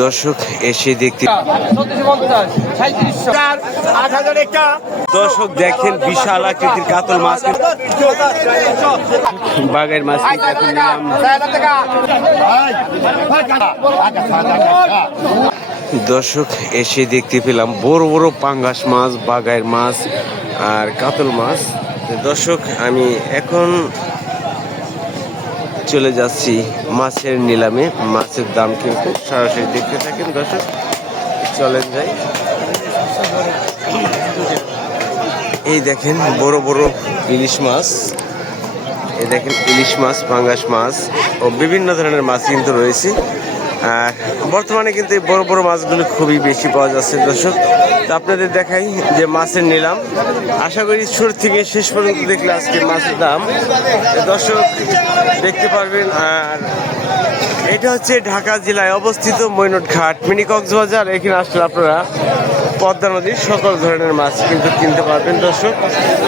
দর্শক এসে দেখতে দর্শক দেখেন বিশাল আকৃতির কাতল মাছ, বাগের মাছ দর্শক এসে দেখতে পেলাম বড় বড় পাঙ্গাস মাছ, বাগায়ের মাছ আর কাতল মাছ। দর্শক আমি এখন চলে যাচ্ছি মাছের নিলামে, মাছের দাম কিন্তু সরাসরি দেখতে থাকেন। দর্শক চলেন যাই। এই দেখেন বড় বড় ইলিশ মাছ, এই দেখেন ইলিশ মাছ, পাঙ্গাস মাছ ও বিভিন্ন ধরনের মাছ কিন্তু রয়েছে। আর বর্তমানে কিন্তু এই বড় বড় মাছগুলো খুবই বেশি পাওয়া যাচ্ছে। দর্শক তো আপনাদের দেখাই যে মাছের নিলাম, আশা করি শুরু থেকে শেষ পর্যন্ত দেখলে আজকে মাছের দাম দর্শক দেখতে পারবেন। আর এটা হচ্ছে ঢাকা জেলায় অবস্থিত মৈনট ঘাট, মিনি কক্সবাজার। এখানে আসলে আপনারা পদ্মা নদীর সকল ধরনের মাছ কিন্তু কিনতে পারবেন। দর্শক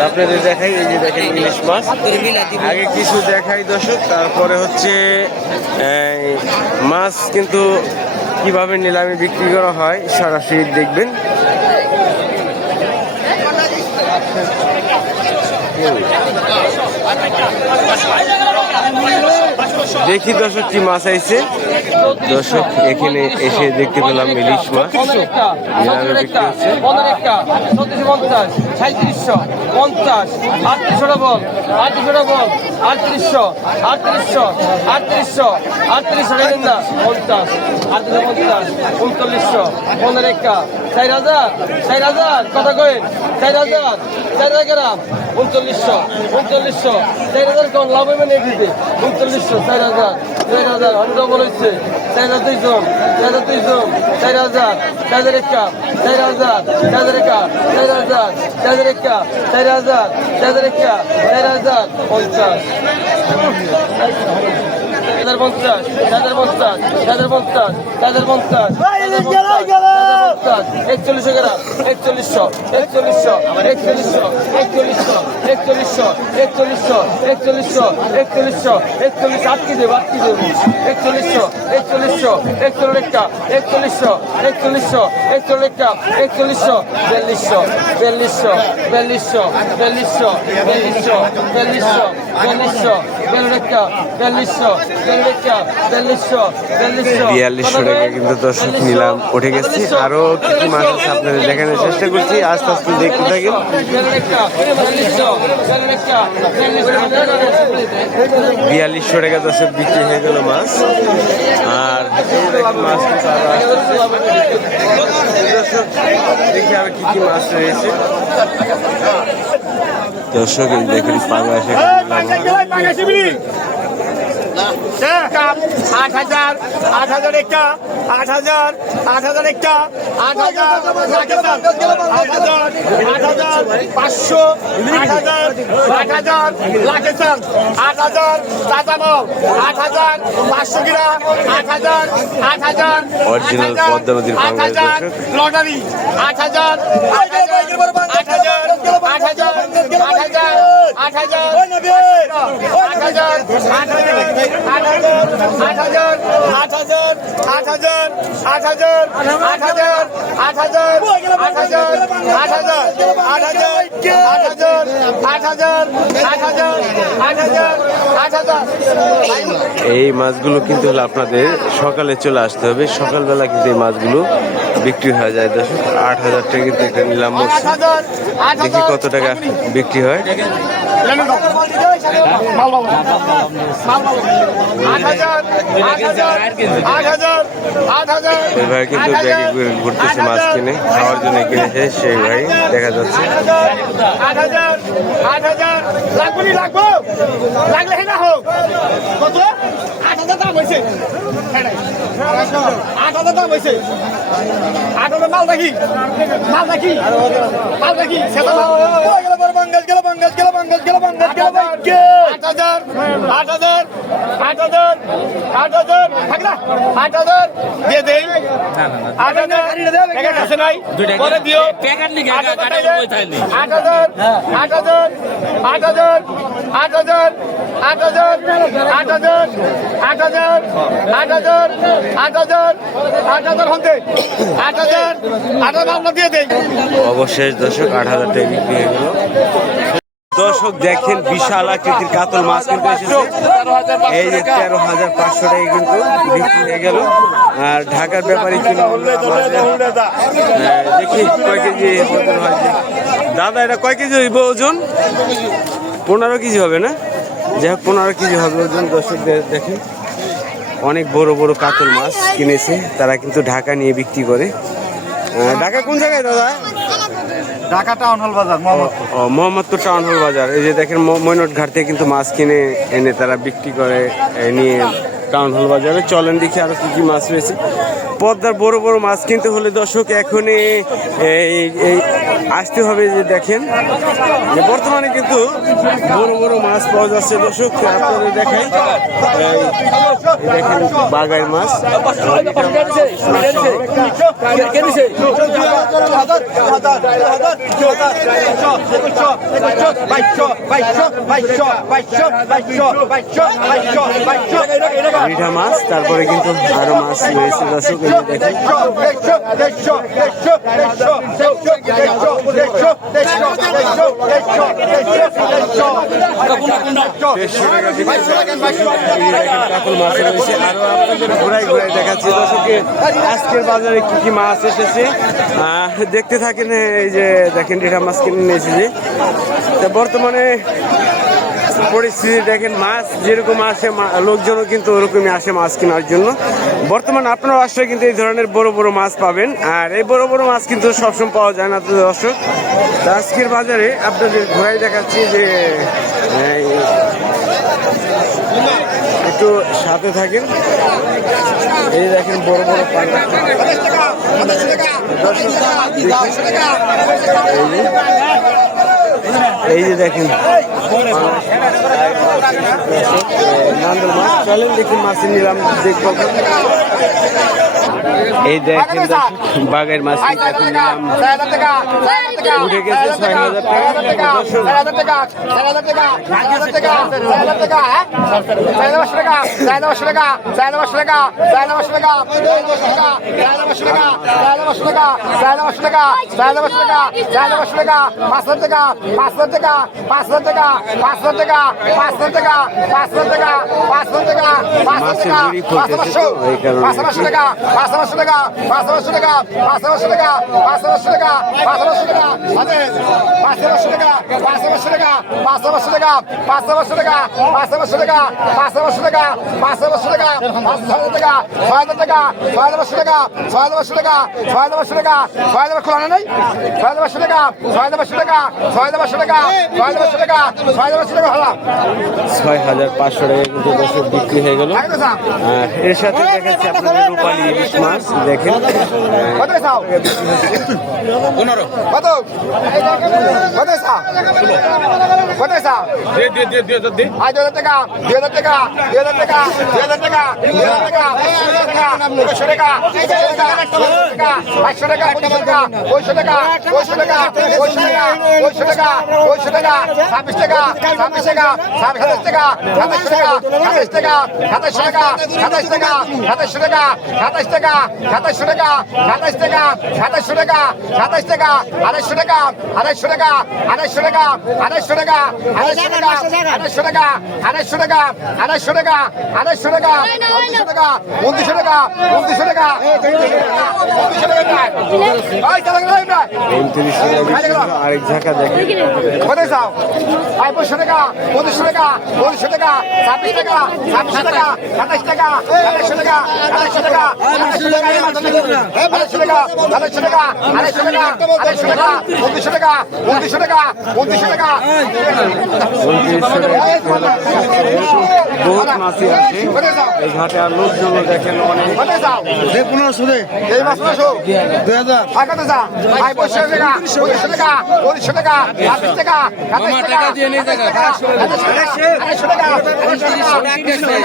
আপনাদের দেখাই, এই যে দেখেন ইলিশ মাছ আগে কিছু দেখাই দর্শক, তারপরে হচ্ছে মাছ কিন্তু কিভাবে নিলামে বিক্রি করা হয় সরাসরি দেখবেন। দেখি দর্শক কি মাছ আইছে। দর্শক এখানে এসে দেখতে পেলাম ইলিশ মাছ কথা কই 4000 4000 3900 3900 4000 কোন লাভ হবে না দিতে 3900 4000 4000 অন্য বলেছে 4000 জন 4000 জন 4000 4000 4000 4000 4000 4000 4000 4000 50 50 50 50 50 41 গ্রাম 4100 4100 4100 4100 4100 4100 4100 4100 41 আটকে দেব 4100 4100 41 4100 4100 41 4100 4200 4200 4200 4200 4200 টাকা কিন্তু দর্শক নিলাম উঠে গেছে। আরো কিছু মাছ আছে আপনাদের দেখানোর চেষ্টা করছি, আস্তে আস্তে দেখতে থাকেন। 4200 টাকা দর্শক বিক্রি হয়ে গেল মাছ। আর মাছ দেখি আর কি কি মাছ রয়েছে। দর্শক এই দেখুন পাঙ্গাস 8000 8000 একটা 8000 8000 একটা 8000 8000 500 8000 8000 লাখেসান 8000 তাজামল 8000 500 গ্রাম 8000 8000 অরিজিনাল পদ্মা নদীর পাঙ্গাস দর্শক লটারি 8000 এই মাছগুলো কিন্তু হলো আপনাদের সকালে চলে আসতে হবে, সকালবেলা কিন্তু এই মাছগুলো বিক্রি হয়ে যায়। দর্শক 8000 টাকা কিন্তু একটা নিলাম, দেখি কত টাকা বিক্রি হয়। ওই ভাই কিন্তু ব্যাগে ঘুরতেছে মাছ কিনে, খাওয়ার জন্য কিনেছে সেই ভাই দেখা যাচ্ছে। 8000 লাগলে না হোক কত 8000 দাম হয়েছে 8000 দাম হয়েছে 8000 মাল দেখি সেটা দিয়ে দেই 8,000 আছে নাই পরে দিও 8,000 হতে 8,000 আমরা দিয়ে দেই। অবশেষ দর্শক 8,000 টাকা বিক্রি হয়ে গেল। দর্শক দেখেন বিশাল আকৃতির কাতল মাছ কিন্তু এসেছে, এই যে 13,500 টাকা কিন্তু বিক্রি হয়ে গেল। আর ঢাকার ব্যাপারে কিনে দেখি কয় কেজি ওজন হয়। দাদা এটা কয় কেজি হইব ওজন? 15 কেজি হবে না? যাই হোক 15 কেজি হবে ওজন। দর্শক দেখেন অনেক বড় বড় কাতল মাছ কিনেছে তারা, কিন্তু ঢাকা নিয়ে বিক্রি করে। ঢাকা কোন জায়গায় দাদা? ঢাকা টাউন হল বাজার, মোহাম্মদপুর টাউন হল বাজার। এই যে দেখেন মৈনট ঘাট থেকে কিন্তু মাছ কিনে এনে তারা বিক্রি করে নিয়ে টাউন হল বাজারে। চলেন দেখি আরো কি কি মাছ রয়েছে। পদ্মার বড় বড় মাছ কিনতে হলে দর্শক এখনই এই আসতে হবে। যে দেখেন বর্তমানে কিন্তু বড় বড় মাছ পাওয়া যাচ্ছে দর্শক, আপনাদের দেখাই। দেখেন বাগাই মাছ, মিঠা মাছ, তারপরে কিন্তু আরো মাছ রয়েছে দর্শক। দেখেন কাতল মাছ রয়েছে। আরো আপনাদের ঘোরাই ঘোরাই দেখাচ্ছি দর্শককে আজকের বাজারে কি কি মাছ এসেছে দেখতে থাকেন। এই যে দেখেন রিঠা মাছ কিনে নিয়েছি যে বর্তমানে পরিস্থিতি দেখেন, মাছ যেরকম আসে লোকজনও কিন্তু ওরকমই আসে মাছ কেনার জন্য। বর্তমানে আপনার আসলে কিন্তু এই ধরনের বড় বড় মাছ পাবেন, আর এই বড় বড় মাছ কিন্তু সবসময় পাওয়া যায় না তো দর্শক। আজকের বাজারে আপনাদের ঘোরাই দেখাচ্ছি যে একটু সাথে থাকেন। এই দেখেন বড় বড় এই যে দেখেন নান্দল মাছ। চলেন দেখি মাছ নিলাম দেখবো। এই দেখেন বাগের মাছ নিলাম, উঠে গেছে 6,000 টাকা। কিন্তু দর্শক বিক্রি হয়ে গেল। এর সাথে দেখাচ্ছি আপনাদের রূপালী ইলিশ মাছ। দেখেন আরেক ঝাঁকা দেখেন বহুত মাছই আছে এই ঘাটে। আর লোকজন দেখেন অনেক। 1500 আর কত যা ভাই 25 টাকা 25 টাকা 25 টাকা 25 টাকা 25 টাকা দিয়ে নিয়ে টাকা 100 টাকা 3000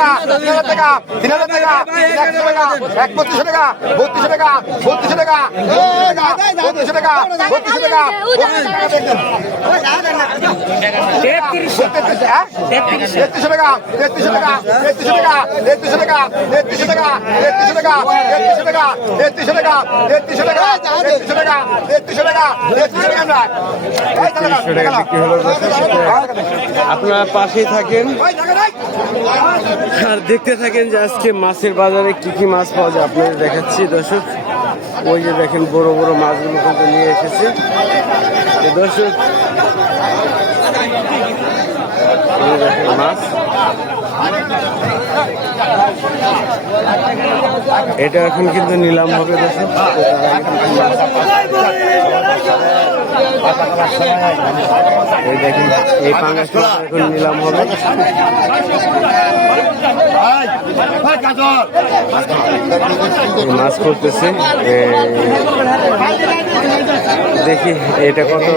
টাকা 100 টাকা 31 টাকা 32 টাকা 32 টাকা 32 টাকা 32 টাকা 33 টাকা 33 টাকা 33 টাকা 33 টাকা 33 টাকা 33 টাকা 33 টাকা 33 টাকা 33 টাকা 33 টাকা 33 টাকা 33 টাকা আপনারা পাশেই থাকেন আর দেখতে থাকেন যে আজকে মাছের বাজারে কি কি মাছ পাওয়া যায় আপনাদের দেখাচ্ছি দর্শক। ওই যে দেখেন বড় বড় মাছগুলো কিন্তু নিয়ে এসেছে দর্শক। এই দেখেন মাছ, এটা এখন কিন্তু নিলাম হবে দর্শক। এই দেখেন এই পাঙ্গাস মাছ এখন নিলাম হবে। মাছ করতেছে, দেখি এটা কত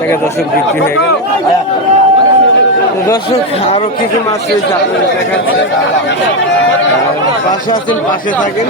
টাকা দর্শক বিক্রি হয়ে গেল। দর্শক আরো কিছু মাছ রয়েছে আপনাদের দেখাচ্ছে, পাশে আছেন, পাশে থাকেন।